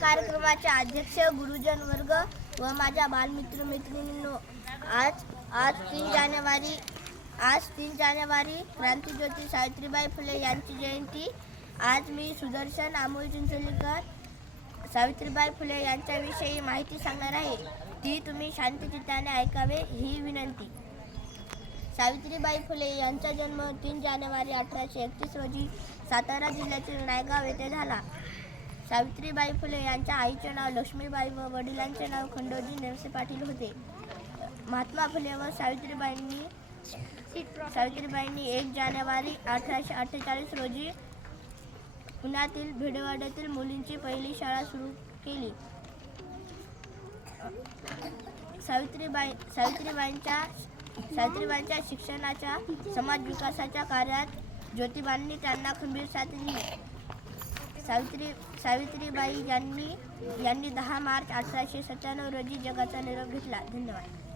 कार्यक्रमाचे अध्यक्ष, गुरुजन वर्ग व माझ्या बालमित्र मैत्रिणींनो, आज 3 जानेवारी क्रांतीज्योती सावित्रीबाई फुले यांची जयंती. आज मी सुदर्शन अमोल चिंचोलीकर सावित्रीबाई फुले यांच्याविषयी माहिती सांगणार आहे. ती तुम्ही शांतचित्ताने ऐकावे ही विनंती. सावित्रीबाई फुले यांचा जन्म 3 जानेवारी 1831 रोजी सातारा जिल्ह्यातील नायगाव येथे झाला. सावित्रीबाई फुले यांच्या आईचे नाव लक्ष्मीबाई व वडिलांचे नाव खंडोजी नरसे पाटील होते. महात्मा फुले व सावित्रीबाईंनी 1 जानेवारी 1848 रोजी पुण्यातील भिडेवाड्यातील मुलींची पहिली शाळा सुरू केली. सावित्रीबाईंच्या शिक्षणाच्या समाज विकासाच्या कार्यात ज्योतिबांनी त्यांना खंबीर साथ दिली. सावित्रीबाई यांनी 10 मार्च 1897 रोजी जगाचा निरोप घेतला. धन्यवाद.